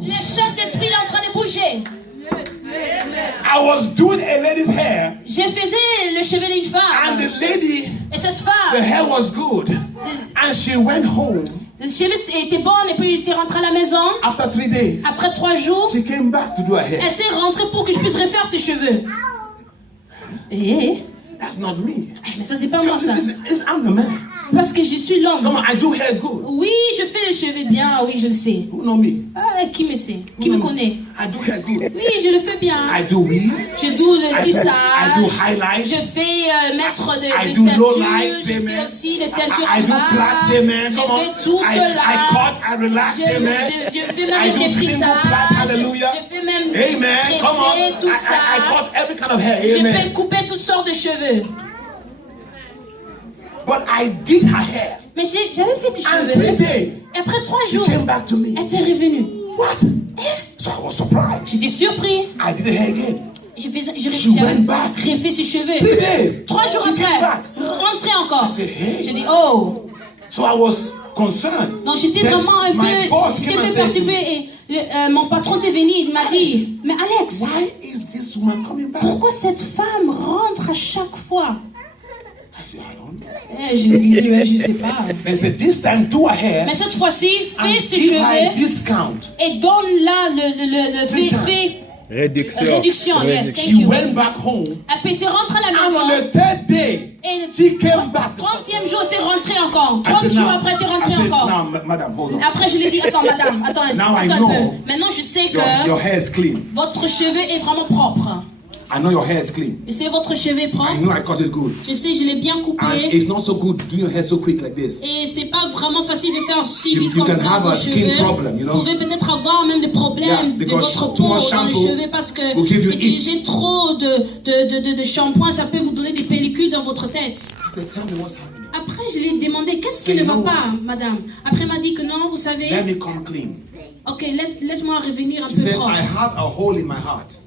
Les sortes d'esprit est en train de bouger. I was doing a lady's hair. Je faisais le cheveu d'une femme. And the lady, et cette the femme, hair was good. And she went home. le cheveu était bon et puis il était rentré à la maison. After 3 days, Après 3 jours, she came back to do her hair. elle était rentrée pour que je puisse refaire ses cheveux. That's not me. Mais ça c'est pas moi ça. I'm the man. Parce que je suis l'homme. Come on, I do hair good. Oui, je fais les cheveux bien, oui, je le sais. Who know me? Ah, qui me sait? Qui me connaît? I do hair good. Oui, je le fais bien. I do weave. Je dois le I tissage. do highlights. Je fais mettre des I do low teintures. lights, Je fais amen. aussi des teintures I en do bas. plaits, amen. Je Come on. fais tout I cela. cut, I relax, amen. Je fais même I le do single défrisage. plaits, hallelujah. Je fais même Amen. Come on. tresser tout ça. I cut every kind of hair, Je amen. peux couper toutes sortes de cheveux. But I did her hair. Mais j'avais fait des And cheveux. 3 days, Et après 3 she jours, came back to me. elle était revenue. What? So I was surprised. J'étais surpris. I did her hair again. J'ai She went back. refait ses cheveux. 3 days. 3 jours She came après, back. rentré encore. I said, hey. J'ai dit, oh. So I was concerned. Donc j'étais Then vraiment un my boss peu, came and said to perturbée. me, Et mon patron était venu, il m'a dit, mais Alex, why is this woman coming back? pourquoi cette femme rentre à chaque fois? I said, I don't know. Je lui disais, ouais, je sais pas. They said, this time do her hair Mais cette fois-ci, and fais ses give her a cheveux discount. et donne-la le fais réduction. Yes, thank She you. went back home. Elle était rentrée à la And on maison. the 3rd day, Et she came back. le 30e jour, elle était rentrée encore. I 30 said, jours now, après, elle était I rentrée said, encore. now, madam, hold on. Après, je lui ai dit, attends, madame, attends Now I un know peu. Maintenant, je sais que Your hair is clean. votre cheveu est vraiment propre. I know your hair is clean. Je sais, votre cheveu est I propre. know I cut it good. Je sais, je l'ai bien And coupé. it's not so good doing your hair so quick like this. Et c'est pas vraiment facile de faire si You- vite you comme can ça have vos a skin cheveux. problem, you know. Vous pouvez peut-être avoir même des Yeah, problèmes de because votre too peau much dans les shampoo cheveux parce que will give you utiliser trop de shampoing, ça peut vous donner des pellicules dans votre tête. I said, tell me what's happening. Après, je lui ai demandé, qu'est-ce qui Say ne va no. pas, madame? Après, elle m'a dit que non, vous savez, Let me come clean. ok, laisse-moi revenir un She peu said, propre. I have a hole in my heart.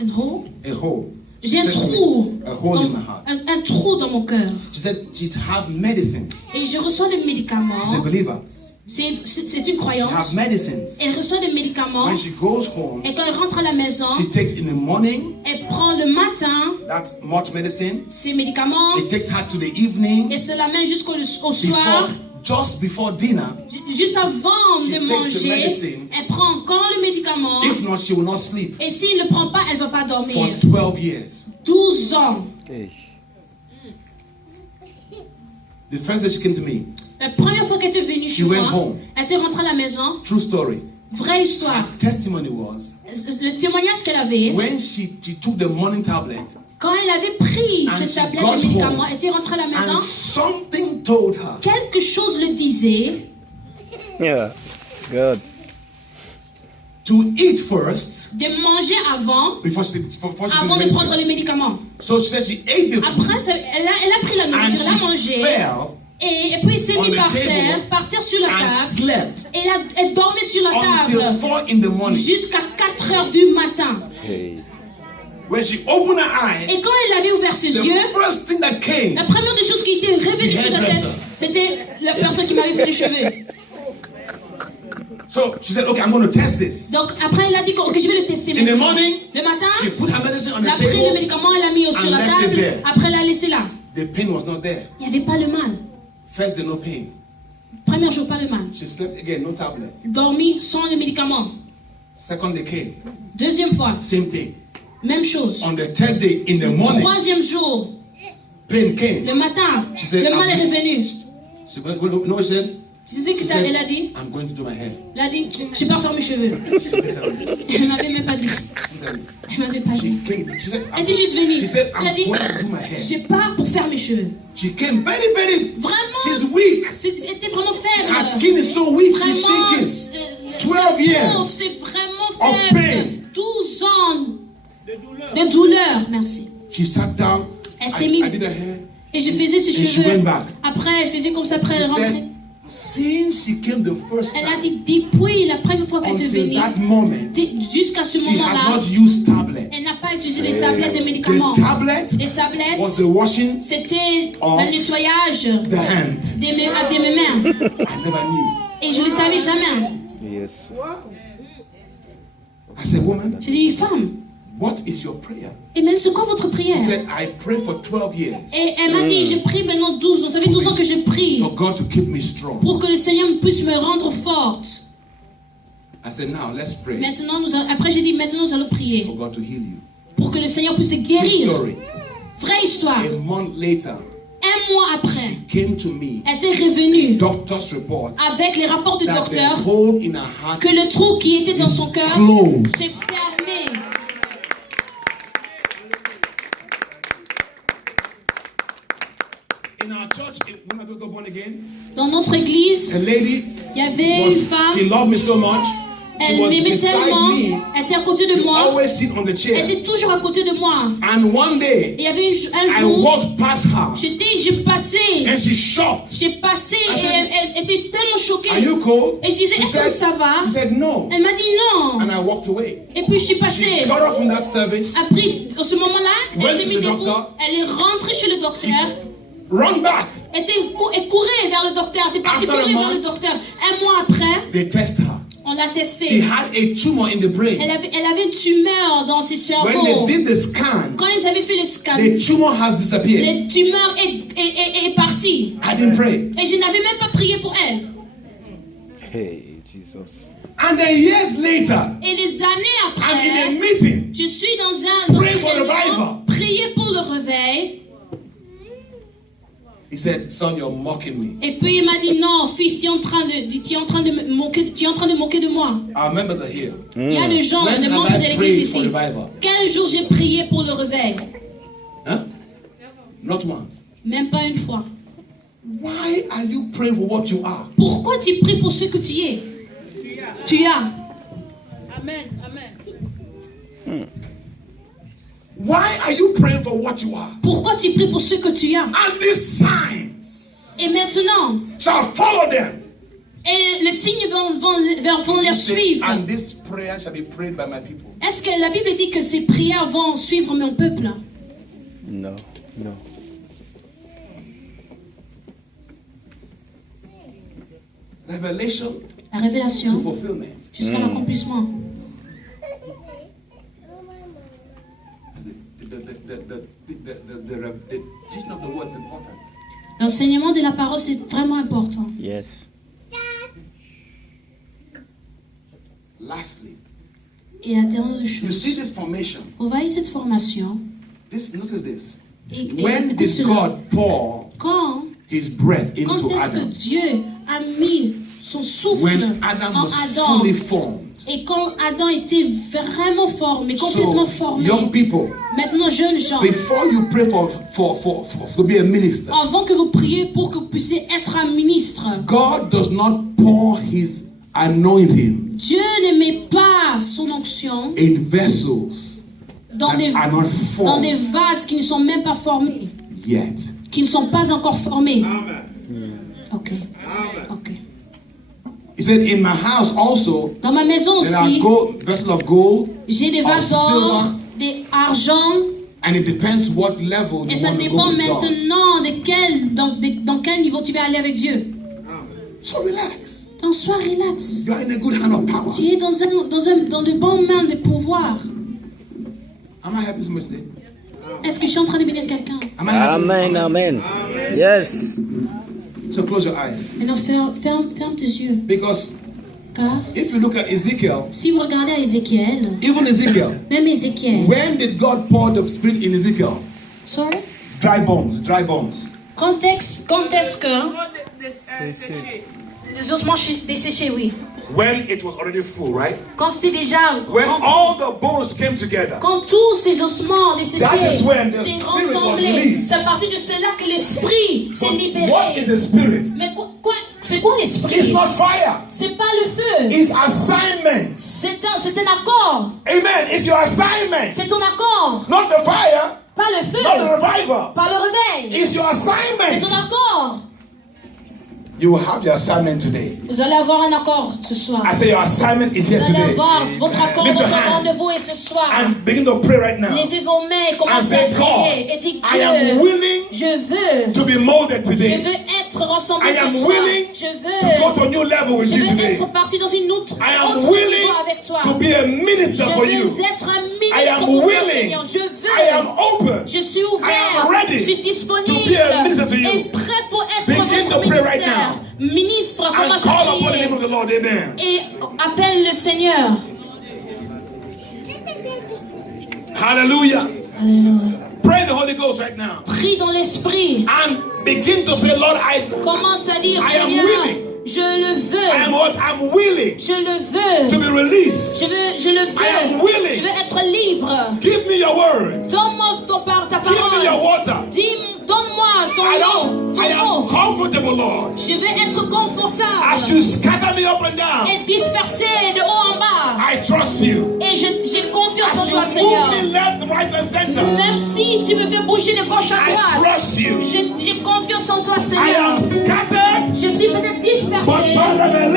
Un hole? A hole. J'ai She un said to me, trou, a hole in my heart. un trou dans mon cœur. She said she have medicines. Et je reçois des médicaments. She's a believer. C'est une She croyance. have medicines. Elle reçoit des médicaments. When she goes home, Et quand elle rentre à la maison, she takes in the morning elle prend le matin that much medicine. ces médicaments It takes her to the evening et se la met jusqu'au before, soir. just before dinner. Juste avant She de takes the manger, medicine. elle prend encore le médicament. If not, she will not sleep Et s'il ne le prend pas, elle ne va pas for dormir. 12 years. 12 ans. The first day she came to me, La première fois qu'elle était venue She chez went moi, home. elle était rentrée à la maison. true story. Vraie histoire. Testimony was Le témoignage qu'elle avait, when she took the morning tablet quand elle avait pris And ce she tablette got de médicaments, home. elle était rentrée à la maison, and something told her quelque chose le disait Yeah, good. to eat first de manger avant before she avant took de the prendre medicine. les médicaments. So she said she ate the food Après, elle a pris la and nourriture, elle a she mangé, fell et puis il s'est on mis the par table terre sur la and table, slept et elle dormait sur la until table 4 in the morning. jusqu'à 4 heures du matin. Hey. When she opened her Et eyes, quand elle avait ouvert ses the yeux, first thing that came, la première des choses qui était révélée The sur la hairdresser. tête, c'était la personne qui m'avait fait les cheveux. so she said, okay, I'm going to test this. Donc après, elle a dit que ok, je vais le tester In the maintenant. morning, Le matin, she put her medicine on elle a the pris le table. médicament, elle l'a mis sur la left it table, there. après elle l'a laissé là. The pain was not there. Il n'y avait pas le mal. First day, no pain. Premier jour, pas le mal. She slept again, no tablet. Dormi sans le médicament. Second day came, Deuxième fois, same thing. même chose. On the 3rd day, in the morning, Troisième jour, pain came. le matin, She said, le mal est I'm- revenu. She, you know what she said? C'est ce She qu'elle a dit. I'm going to do my hair. Elle a dit, je vais pas faire mes cheveux. She didn't tell me. Elle m'avait même pas dit. She didn't tell me. Elle m'avait pas She dit. came. She said, Elle était juste venue. She said, Elle a I'm dit, going to do my hair. je pars pour faire mes cheveux. She came very, Vraiment, she's weak. c'était vraiment faible. Her skin is so weak, she's Vraiment, shaking. c'est 12 years c'est vraiment of faible. pain. 12 ans de douleur. Merci. She sat down. Elle s'est mise I did her hair. et je faisais ses And she cheveux. went back. Après, elle faisait comme ça, après She elle rentrait. said, since she came the first Elle a time, dit, depuis la première fois qu'elle est until venue, that moment, jusqu'à ce she has moment-là, not used tablet. elle n'a pas utilisé les tablettes de médicaments. The tablet Les was tablettes, the washing c'était of le nettoyage the hand. de mes mains. I never knew. Et je ne le savais jamais. Yes. I said, woman, J'ai dit, femme, what is your prayer? et maintenant c'est quoi votre prière? She said, I pray for 12 years Et elle m'a dit, j'ai prié maintenant 12 ans. Ça fait 12 ans que je prie for God to keep me strong. pour que le Seigneur puisse me rendre forte. I said, now let's pray Maintenant, après j'ai dit, maintenant nous allons prier for God to heal you. pour que le Seigneur puisse te True guérir. story. Vraie histoire. A month later, Un mois après, came to me, elle était revenue doctor's report, avec les rapports du that docteur the hole in her heart que le trou qui était dans is son cœur closed. s'est fermé. In our church, when I got born again, Dans notre église, a lady il y avait une she femme, loved me so much. She elle was m'aimait beside tellement, me. elle était à côté de She moi, always sit on the elle chair. était toujours à côté de moi. And one day, Et il y avait un I jour, walked past her, j'ai passé, and she shocked. j'ai passé I et said, elle était tellement choquée. Are you cold? Et je disais, She est-ce que said, ça va? she said no. Elle m'a dit non. And I walked away. Et puis je suis She passée. got up from that service, Après, en ce moment-là, elle Went s'est to mise the debout. doctor. Elle est rentrée chez le docteur. run back. Elle courait vers le docteur. Elle est partie After a courir vers le month, docteur. Un mois après, They test her. on l'a She testée. had a tumor in the brain. Elle avait une tumeur dans ses When cerveaux. they did the scan, Quand ils avaient fait le scan, the tumor has disappeared. la tumeur est partie. I didn't pray. Et je n'avais même pas prié pour elle. Hey, Jesus. And then years later, Et les années I'm in a après, meeting. je suis dans un Pray for réunion, revival. prier pour le réveil. He said, son, you're mocking me. Et puis il m'a dit non, fils, tu es en train de me moquer de moi. Our members are here. Il y a des gens, When des have membres de I l'église prayed ici. for revival? Quel jour j'ai prié pour le réveil? Huh? Not once. Même pas une fois. Why are you praying for what you are? Pourquoi tu pries pour ce que tu es? Tu as. Amen. Amen. Why are you praying for what you are? Pourquoi tu pries pour ce que tu as? And these signs Et maintenant, shall follow them. et les signes vont les suivre. And this prayer shall be prayed by my people. Est-ce que la Bible dit que ces prières vont suivre mon peuple? No, no. Revelation La to révélation fulfillment. jusqu'à l'accomplissement. The teaching of the word is important. L'enseignement de la parole, c'est vraiment important. Yes. Lastly, Et la dernière you chose, see this formation. vous voyez cette formation. Notice this. Et When écoute did cela. God pour Quand his breath Quand into est-ce que Adam? Dieu a mis son souffle When Adam en was Adam? fully formed. Et quand Adam était vraiment formé, complètement So, formé. young people, Maintenant, jeunes gens, before you pray for to be a minister, avant que vous priez pour que vous puissiez être un ministre, God does not pour his anointing Dieu ne met pas son onction in vessels dans that des are not dans des formed vases qui ne sont même pas formés, yet. qui ne sont pas encore formés. Ok. Ok. He said, in my house also, Dans ma maison there are aussi, vessels of gold, j'ai des vases d'or, silver, des argent. and it depends what level Et you ça want to dépend go with God. maintenant dans quel niveau tu vas aller avec Dieu. So relax. Donc sois relax. You are in a good hand of power. Tu es dans de bonnes mains de pouvoir. Am I helping somebody today? Est-ce que je suis en train de bénir quelqu'un? Am I helping? Amen, amen. Yes. So close your eyes. Maintenant ferme tes yeux. Because Car if you look at Ezekiel, si vous regardez à Ézéchiel, even Ezekiel, même Ézéchiel. when did God pour the Spirit in Ezekiel? Sorry? Dry bones, dry bones. Quand est-ce que les ossements desséchés, oui. When it was already full, right? Quand c'était déjà When all the bones came together. quand tous ces ossements desséchés That is when the s'est spirit was rassemblé, released. c'est à partir de cela que l'esprit s'est But libéré. what is the Spirit? Mais c'est quoi It's l'esprit? not fire. C'est pas le feu. It's assignment. C'est un accord. Amen. It's your assignment. C'est ton accord. Not the fire, Pas le feu. not the revival. Pas le réveil. It's your C'est assignment. ton accord. You will have your assignment today. Vous allez avoir un accord ce soir. I say your assignment is Vous here allez today. avoir votre accord, Lift your votre hand. rendez-vous est ce soir. And begin to pray right now. Levez vos mains et And commencez à say, prier. Et God, dites I am Dieu, willing je veux to be molded Je today. veux être rassemblé I am ce soir. willing Je to go to veux, a new level with je you veux today. être parti dans une autre I am autre willing niveau avec toi. to be a minister minister Je for you. veux être un I ministre am pour toi, willing. Seigneur. Je I am veux. open. Je suis I am ouvert. ready Je suis to disponible be a minister to you. et prêt pour être Begin votre to pray right ministère. Ministre, And commence à call upon the prier name of the Lord. Amen. et appelle le Seigneur. Hallelujah. Alléluia. Pray the Holy Ghost right now. Prie dans l'esprit. And begin to say, Lord, Commence à dire, I am Seigneur, willing. je le veux. I'm willing Je le veux. to be released. Je le I am veux. willing. Je veux être libre. Give me your word. Donne-moi ta Give me your parole. water. Donne-moi ton eau. I am Ton eau. comfortable, Lord. Je veux être confortable As you scatter me up and down, et dispersé de haut en bas. I trust you. Et j'ai confiance en As toi, you Seigneur. move me left, right, and center, Même si tu me fais bouger de gauche à I droite, trust you. j'ai confiance en toi, I Seigneur. am scattered, Je suis peut-être but dispersé, by revelation,